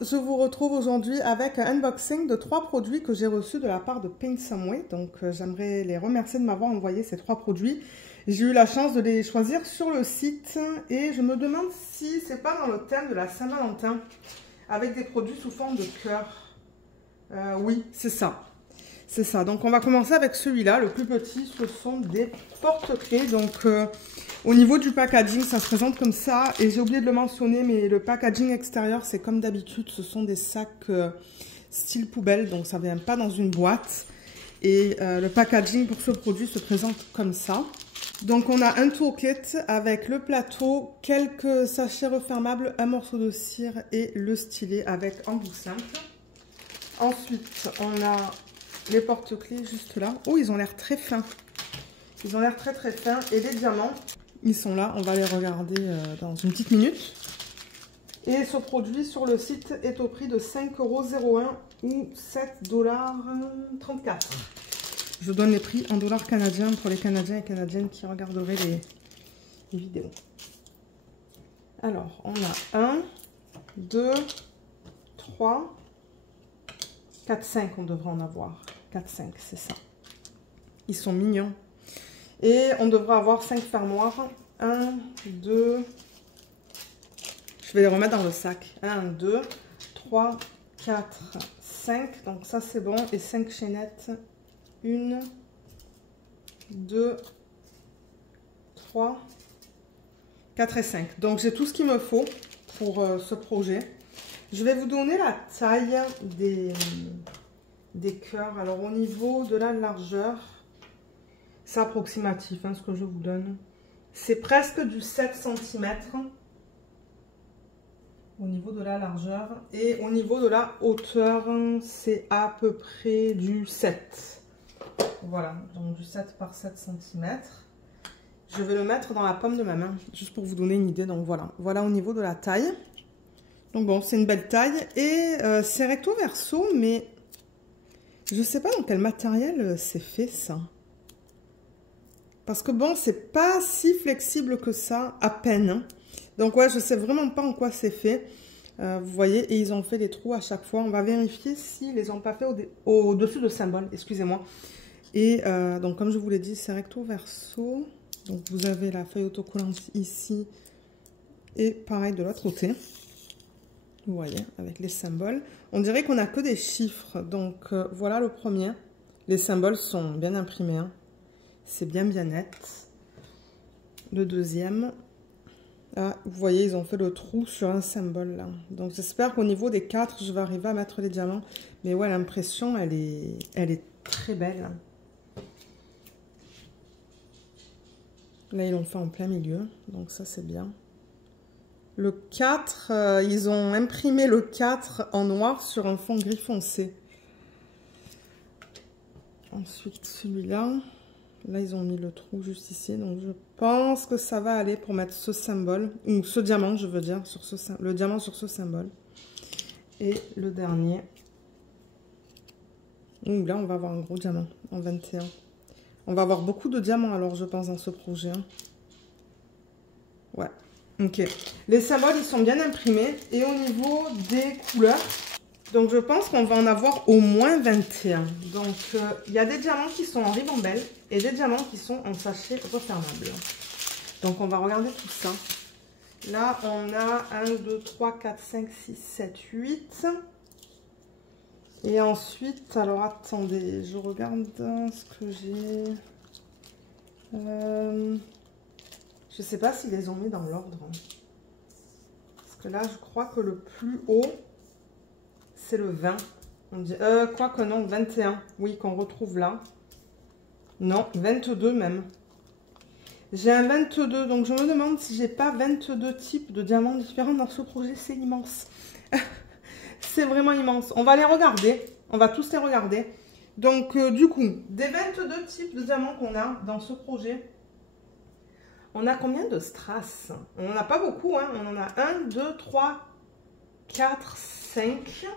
je vous retrouve aujourd'hui avec un unboxing de 3 produits que j'ai reçus de la part de Paint Some Way. Donc j'aimerais les remercier de m'avoir envoyé ces 3 produits. J'ai eu la chance de les choisir sur le site et je me demande si c'est pas dans le thème de la Saint-Valentin avec des produits sous forme de cœur. Oui, c'est ça. C'est ça. Donc on va commencer avec celui-là, le plus petit. Ce sont des porte-clés. Donc au niveau du packaging, ça se présente comme ça. Et j'ai oublié de le mentionner, mais le packaging extérieur, c'est comme d'habitude. Ce sont des sacs style poubelle. Donc ça ne vient pas dans une boîte. Et le packaging pour ce produit se présente comme ça. Donc on a un toolkit avec le plateau, quelques sachets refermables, un morceau de cire et le stylet avec embout simple. Ensuite, on a les porte-clés juste là. Oh, ils ont l'air très fins. Ils ont l'air très très fins. Et les diamants, ils sont là. On va les regarder dans une petite minute. Et ce produit sur le site est au prix de 5,01 € ou 7,34 $. Je donne les prix en dollars canadiens pour les Canadiens et Canadiennes qui regarderaient les vidéos. Alors, on a 1, 2, 3, 4, 5, on devrait en avoir. 4, 5, c'est ça. Ils sont mignons. Et on devrait avoir 5 fermoirs. 1, 2. Je vais les remettre dans le sac. 1, 2, 3, 4, 5. Donc ça, c'est bon. Et 5 chaînettes. 1, 2, 3, 4 et 5. Donc j'ai tout ce qu'il me faut pour ce projet. Je vais vous donner la taille des cœurs. Alors au niveau de la largeur, c'est approximatif ce que je vous donne. C'est presque du 7 cm au niveau de la largeur. Et au niveau de la hauteur, c'est à peu près du 7. Voilà, donc du 7 par 7 cm. Je vais le mettre dans la paume de ma main, juste pour vous donner une idée. Donc voilà, voilà au niveau de la taille. Donc bon, c'est une belle taille. Et c'est recto verso, mais je ne sais pas dans quel matériel c'est fait ça. Parce que bon, c'est pas si flexible que ça, à peine. Donc ouais, je sais vraiment pas en quoi c'est fait. Vous voyez, et ils ont fait des trous à chaque fois. On va vérifier s'ils les ont pas fait au-dessus de symbole, excusez-moi. Et donc comme je vous l'ai dit, c'est recto verso. Donc vous avez la feuille autocollante ici. Et pareil de l'autre côté. Vous voyez, avec les symboles. On dirait qu'on n'a que des chiffres. Donc voilà le premier. Les symboles sont bien imprimés. C'est bien net. Le deuxième. Ah, vous voyez, ils ont fait le trou sur un symbole là. Donc j'espère qu'au niveau des 4, je vais arriver à mettre les diamants. Mais ouais, l'impression, elle est très belle. Là, ils l'ont fait en plein milieu. Donc ça, c'est bien. Le 4, ils ont imprimé le 4 en noir sur un fond gris foncé. Ensuite, celui-là. Là, ils ont mis le trou juste ici. Donc, je pense que ça va aller pour mettre ce symbole. Ou ce diamant, je veux dire. Sur le diamant sur ce symbole. Et le dernier. Ouh, là, on va avoir un gros diamant en 21. On va avoir beaucoup de diamants, alors, je pense, dans ce projet. Ouais. Ok. Les symboles, ils sont bien imprimés. Et au niveau des couleurs, donc je pense qu'on va en avoir au moins 21. Donc, il y a des diamants qui sont en ribambelle et des diamants qui sont en sachet refermable. Donc, on va regarder tout ça. Là, on a 1, 2, 3, 4, 5, 6, 7, 8. Et ensuite, alors attendez, je regarde ce que j'ai. Je ne sais pas s'ils les ont mis dans l'ordre. Parce que là, je crois que le plus haut, c'est le 20. On dit, quoique non, 21. Oui, qu'on retrouve là. Non, 22 même. J'ai un 22, donc je me demande si j'ai pas 22 types de diamants différents dans ce projet. C'est immense. C'est vraiment immense. On va les regarder. On va tous les regarder. Donc, du coup, des 22 types de diamants qu'on a dans ce projet, on a combien de strass? On n'en a pas beaucoup. On en a 1, 2, 3, 4, 5.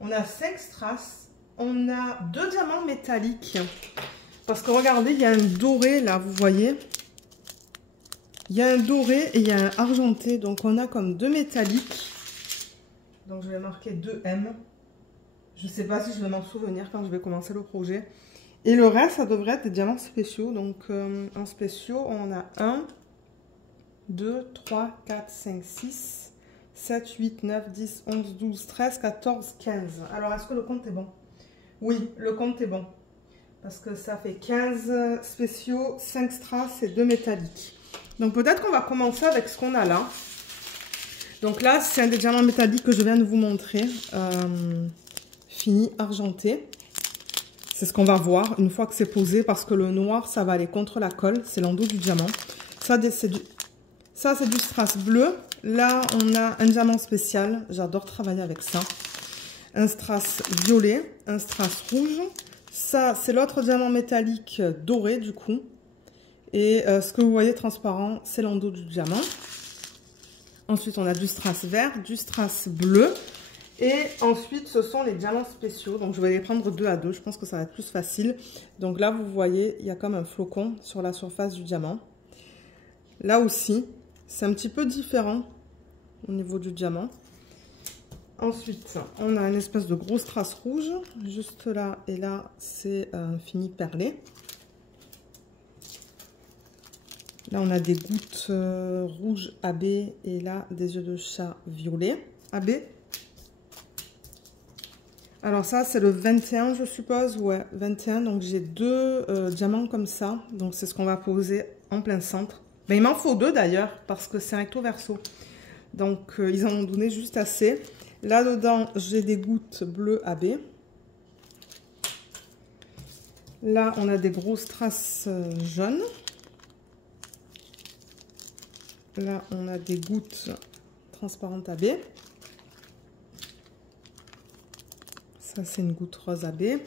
On a 5 strass. On a 2 diamants métalliques. Parce que regardez, il y a un doré là, vous voyez. Il y a un doré et il y a un argenté. Donc, on a comme 2 métalliques. Donc je vais marquer 2M. Je ne sais pas si je vais m'en souvenir quand je vais commencer le projet. Et le reste, ça devrait être des diamants spéciaux. Donc en spéciaux, on a 1, 2, 3, 4, 5, 6, 7, 8, 9, 10, 11, 12, 13, 14, 15. Alors, est-ce que le compte est bon? Oui, le compte est bon. Parce que ça fait 15 spéciaux, 5 strass et 2 métalliques. Donc, peut-être qu'on va commencer avec ce qu'on a là. Donc là, c'est un des diamants métalliques que je viens de vous montrer. Fini, argenté. C'est ce qu'on va voir une fois que c'est posé. Parce que le noir, ça va aller contre la colle. C'est l'endos du diamant. Ça, c'est du strass bleu. Là, on a un diamant spécial. J'adore travailler avec ça. Un strass violet, un strass rouge. Ça, c'est l'autre diamant métallique doré, du coup. Et ce que vous voyez transparent, c'est l'endos du diamant. Ensuite, on a du strass vert, du strass bleu. Et ensuite, ce sont les diamants spéciaux. Donc, je vais les prendre 2 à 2. Je pense que ça va être plus facile. Donc là, vous voyez, il y a comme un flocon sur la surface du diamant. Là aussi, c'est un petit peu différent au niveau du diamant. Ensuite, on a une espèce de gros strass rouge. Juste là et là, c'est un fini perlé. Là, on a des gouttes rouges AB et là, des yeux de chat violets AB. Alors ça, c'est le 21, je suppose. Ouais, 21. Donc, j'ai 2 diamants comme ça. Donc, c'est ce qu'on va poser en plein centre. Mais il m'en faut 2 d'ailleurs, parce que c'est recto verso. Donc, ils en ont donné juste assez. Là-dedans, j'ai des gouttes bleues AB. Là, on a des gros strass jaunes. Là, on a des gouttes transparentes AB. Ça, c'est une goutte rose AB.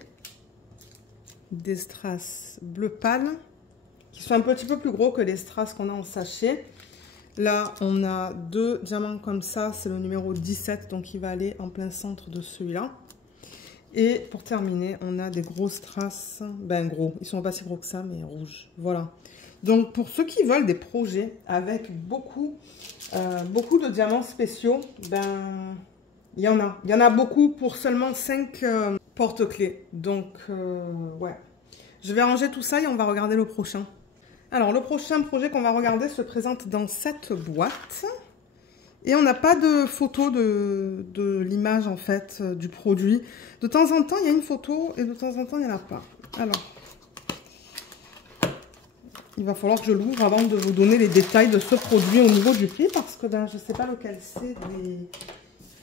Des strass bleu pâle, qui sont un petit peu plus gros que les strass qu'on a en sachet. Là, on a 2 diamants comme ça. C'est le numéro 17, donc il va aller en plein centre de celui-là. Et pour terminer, on a des gros strass. Ben gros, ils sont pas si gros que ça, mais rouges. Voilà. Donc, pour ceux qui veulent des projets avec beaucoup de diamants spéciaux, ben, il y en a. Il y en a beaucoup pour seulement 5 porte-clés. Donc, ouais. Je vais ranger tout ça et on va regarder le prochain. Alors, le prochain projet qu'on va regarder se présente dans cette boîte. Et on n'a pas de photo de l'image, en fait, du produit. De temps en temps, il y a une photo et de temps en temps, il n'y en a pas. Alors, il va falloir que je l'ouvre avant de vous donner les détails de ce produit au niveau du prix. Parce que ben, je ne sais pas lequel c'est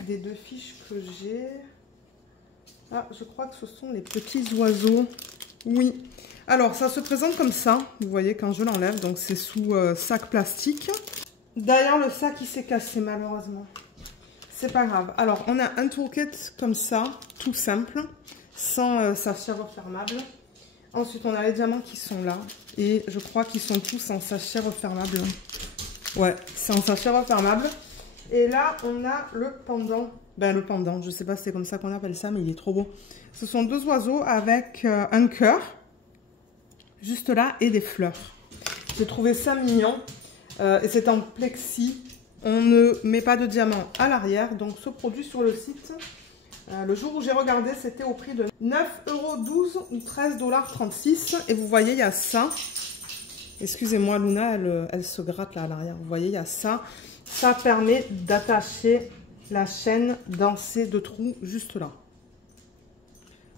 des 2 fiches que j'ai. Ah, je crois que ce sont les petits oiseaux. Oui. Alors, ça se présente comme ça, vous voyez, quand je l'enlève. Donc, c'est sous sac plastique. D'ailleurs, le sac, il s'est cassé, malheureusement. C'est pas grave. Alors, on a un toolkit comme ça, tout simple, sans sachet refermable. Ensuite, on a les diamants qui sont là. Et je crois qu'ils sont tous en sachet refermable. Ouais, c'est en sachet refermable. Et là, on a le pendant. Ben, le pendant, je sais pas si c'est comme ça qu'on appelle ça, mais il est trop beau. Ce sont 2 oiseaux avec un cœur. Juste là, et des fleurs. J'ai trouvé ça mignon. Et c'est en plexi. On ne met pas de diamant à l'arrière. Donc ce produit sur le site, le jour où j'ai regardé, c'était au prix de 9,12 € ou 13,36 $. Et vous voyez, il y a ça. Excusez-moi, Luna, elle se gratte là à l'arrière. Vous voyez, il y a ça. Ça permet d'attacher la chaîne dans ces 2 trous juste là.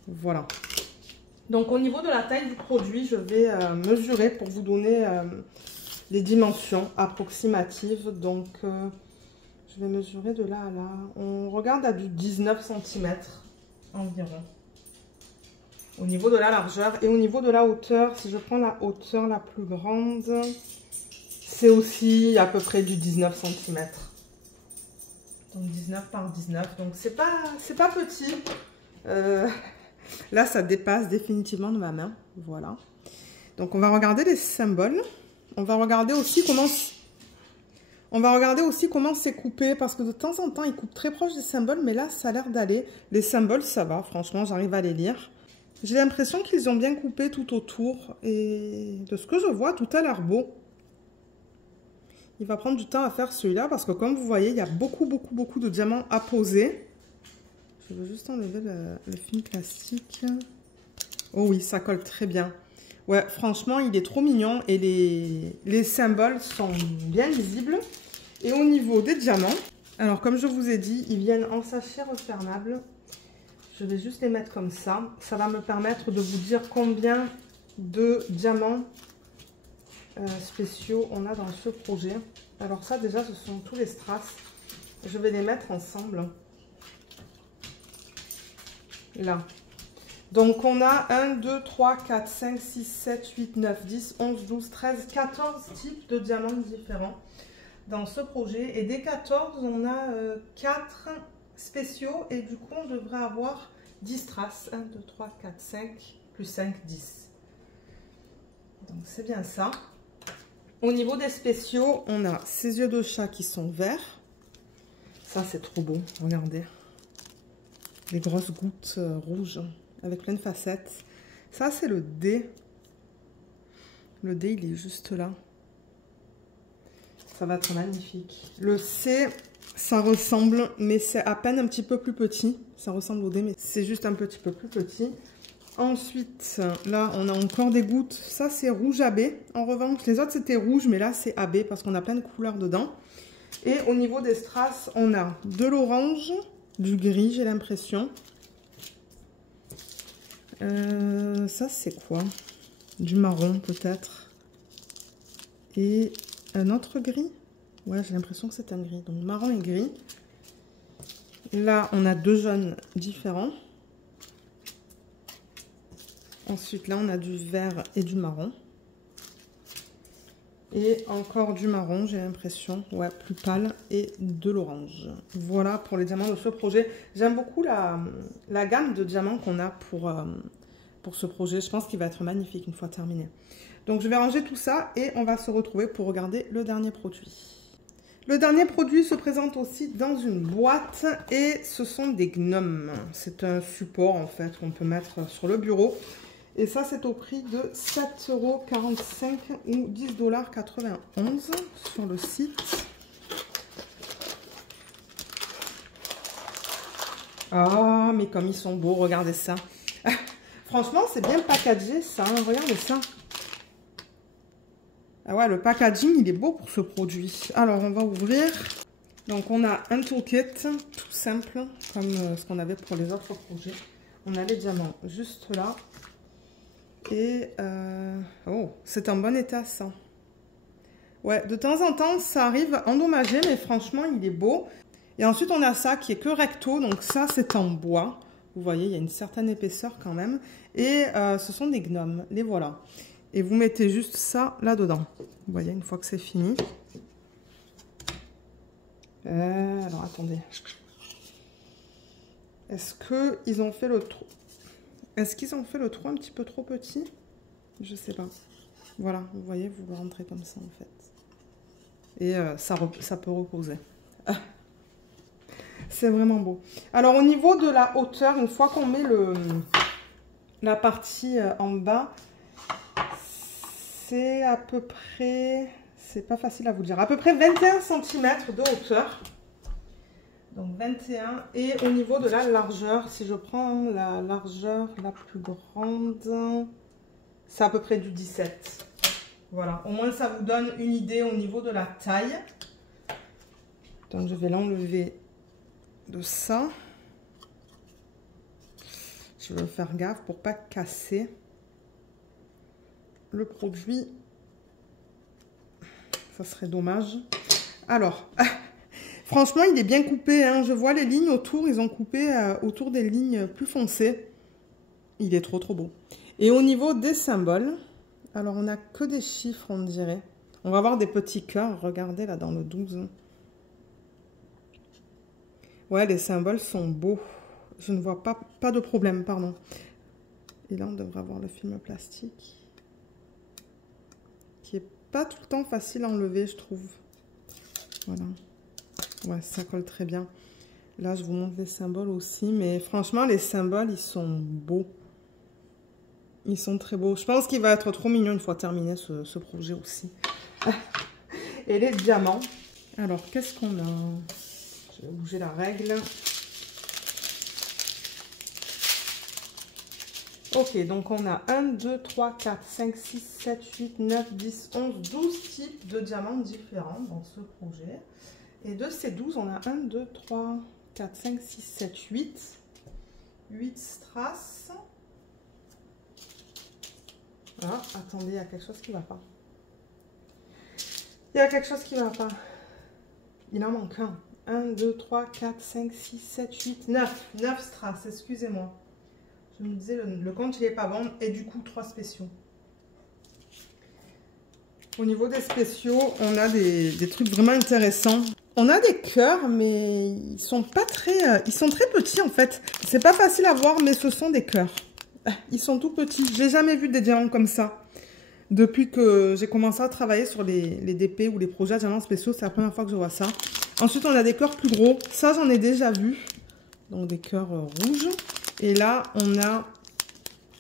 Voilà. Donc, au niveau de la taille du produit, je vais mesurer pour vous donner les dimensions approximatives. Donc, je vais mesurer de là à là. On regarde à du 19 cm environ. Au niveau de la largeur et au niveau de la hauteur, si je prends la hauteur la plus grande, c'est aussi à peu près du 19 cm. Donc, 19 par 19. Donc, c'est pas petit. Là, ça dépasse définitivement de ma main. Voilà. Donc, on va regarder les symboles. On va regarder aussi comment c'est coupé. Parce que de temps en temps, ils coupent très proche des symboles. Mais là, ça a l'air d'aller. Les symboles, ça va. Franchement, j'arrive à les lire. J'ai l'impression qu'ils ont bien coupé tout autour. Et de ce que je vois, tout a l'air beau. Il va prendre du temps à faire celui-là. Parce que comme vous voyez, il y a beaucoup de diamants à poser. Je veux juste enlever le film plastique. Oh oui, ça colle très bien. Ouais, franchement, il est trop mignon et les symboles sont bien lisibles. Et au niveau des diamants, alors comme je vous ai dit, ils viennent en sachet refermable. Je vais juste les mettre comme ça. Ça va me permettre de vous dire combien de diamants spéciaux on a dans ce projet. Alors ça, déjà, ce sont tous les strass. Je vais les mettre ensemble. Là. Donc, on a 1, 2, 3, 4, 5, 6, 7, 8, 9, 10, 11, 12, 13, 14 types de diamants différents dans ce projet. Et des 14, on a 4 spéciaux. Et du coup, on devrait avoir 10 strass. 1, 2, 3, 4, 5, plus 5, 10. Donc, c'est bien ça. Au niveau des spéciaux, on a ces yeux de chat qui sont verts. Ça, c'est trop beau. Regardez. Des grosses gouttes rouges avec plein de facettes. Ça, c'est le D. Le D, il est juste là. Ça va être magnifique. Le C, ça ressemble, mais c'est à peine un petit peu plus petit. Ça ressemble au D, mais c'est juste un petit peu plus petit. Ensuite, là, on a encore des gouttes. Ça, c'est rouge AB. En revanche, les autres, c'était rouge, mais là, c'est AB parce qu'on a plein de couleurs dedans. Et au niveau des strass, on a de l'orange, du gris, j'ai l'impression. Ça, c'est quoi? Du marron, peut-être. Et un autre gris. Ouais, j'ai l'impression que c'est un gris. Donc, marron et gris. Là, on a deux jaunes différents. Ensuite, là, on a du vert et du marron. Et encore du marron, j'ai l'impression. Ouais, plus pâle. Et de l'orange. Voilà pour les diamants de ce projet. J'aime beaucoup la gamme de diamants qu'on a pour ce projet. Je pense qu'il va être magnifique une fois terminé. Donc, je vais ranger tout ça et on va se retrouver pour regarder le dernier produit. Le dernier produit se présente aussi dans une boîte et ce sont des gnomes. C'est un support en fait qu'on peut mettre sur le bureau. Et ça, c'est au prix de 7,45 € ou 10,91 $ sur le site. Ah, mais comme ils sont beaux, regardez ça. Franchement, c'est bien packagé ça, hein, regardez ça. Ah ouais, le packaging, il est beau pour ce produit. Alors, on va ouvrir. Donc, on a un toolkit tout simple, comme ce qu'on avait pour les autres projets. On a les diamants juste là. Et, oh, c'est en bon état, ça. Ouais, de temps en temps, ça arrive endommagé, mais franchement, il est beau. Et ensuite, on a ça qui est que recto. Donc, ça, c'est en bois. Vous voyez, il y a une certaine épaisseur quand même. Et ce sont des gnomes. Les voilà. Et vous mettez juste ça là-dedans. Vous voyez, une fois que c'est fini. Alors, attendez. Est-ce qu'ils ont fait le trou? Est-ce qu'ils ont fait le trou un petit peu trop petit? Je sais pas. Voilà, vous voyez, vous le rentrez comme ça, en fait. Et ça peut reposer. C'est vraiment beau. Alors, au niveau de la hauteur, une fois qu'on met la partie en bas, c'est à peu près, c'est pas facile à vous dire, à peu près 21 cm de hauteur. Donc 21. Et au niveau de la largeur, si je prends la largeur la plus grande, c'est à peu près du 17. Voilà, au moins ça vous donne une idée au niveau de la taille. Donc je vais l'enlever de ça. Je vais faire gaffe pour pas casser le produit. Ça serait dommage. Alors, franchement, il est bien coupé. Hein. Je vois les lignes autour. Ils ont coupé autour des lignes plus foncées. Il est trop, trop beau. Et au niveau des symboles, alors on n'a que des chiffres, on dirait. On va avoir des petits cœurs. Regardez là dans le 12. Ouais, les symboles sont beaux. Je ne vois pas de problème, pardon. Et là, on devrait avoir le film plastique. Qui est pas tout le temps facile à enlever, je trouve. Voilà. Ouais, ça colle très bien. Là, je vous montre les symboles aussi. Mais franchement, les symboles, ils sont beaux. Ils sont très beaux. Je pense qu'il va être trop mignon une fois terminé ce projet aussi. Et les diamants. Alors, qu'est-ce qu'on a? Je vais bouger la règle. Ok, donc on a 1, 2, 3, 4, 5, 6, 7, 8, 9, 10, 11, 12 types de diamants différents dans ce projet. Et de ces 12, on a 1, 2, 3, 4, 5, 6, 7, 8. 8 strass. Ah, attendez, il y a quelque chose qui ne va pas. Il y a quelque chose qui ne va pas. Il en manque un. 1, 2, 3, 4, 5, 6, 7, 8, 9. 9 strass, excusez-moi. Je me disais, le compte, il n'est pas bon. Et du coup, 3 spéciaux. Au niveau des spéciaux, on a des trucs vraiment intéressants. On a des cœurs, mais ils sont pas très... ils sont très petits, en fait. C'est pas facile à voir, mais ce sont des cœurs. Ils sont tout petits. J'ai jamais vu des diamants comme ça. Depuis que j'ai commencé à travailler sur les DP ou les projets à diamants spéciaux, c'est la première fois que je vois ça. Ensuite, on a des cœurs plus gros. Ça, j'en ai déjà vu. Donc, des cœurs rouges. Et là, on a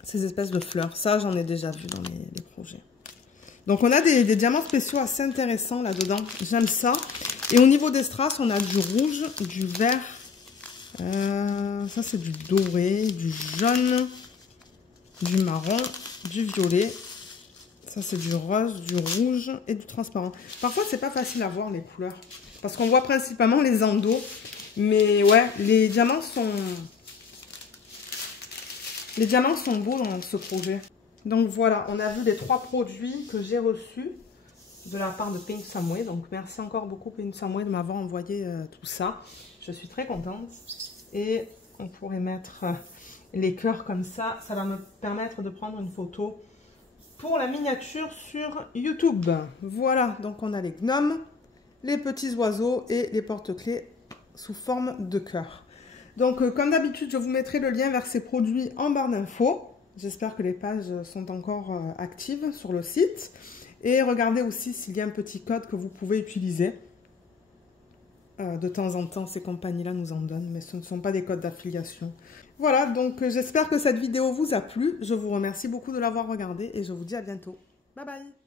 ces espèces de fleurs. Ça, j'en ai déjà vu dans les projets. Donc, on a des diamants spéciaux assez intéressants là-dedans. J'aime ça. Et au niveau des strass, on a du rouge, du vert. Ça, c'est du doré, du jaune, du marron, du violet. Ça, c'est du rose, du rouge et du transparent. Parfois, c'est pas facile à voir les couleurs. Parce qu'on voit principalement les endos. Mais ouais, les diamants sont beaux dans ce projet. Donc voilà, on a vu les 3 produits que j'ai reçus de la part de Pink Samway. Donc merci encore beaucoup Pink Samway de m'avoir envoyé tout ça. Je suis très contente. Et on pourrait mettre les cœurs comme ça. Ça va me permettre de prendre une photo pour la miniature sur YouTube. Voilà, donc on a les gnomes, les petits oiseaux et les porte-clés sous forme de cœur. Donc comme d'habitude, je vous mettrai le lien vers ces produits en barre d'infos. J'espère que les pages sont encore actives sur le site. Et regardez aussi s'il y a un petit code que vous pouvez utiliser. De temps en temps, ces compagnies-là nous en donnent, mais ce ne sont pas des codes d'affiliation. Voilà, donc j'espère que cette vidéo vous a plu. Je vous remercie beaucoup de l'avoir regardée et je vous dis à bientôt. Bye bye!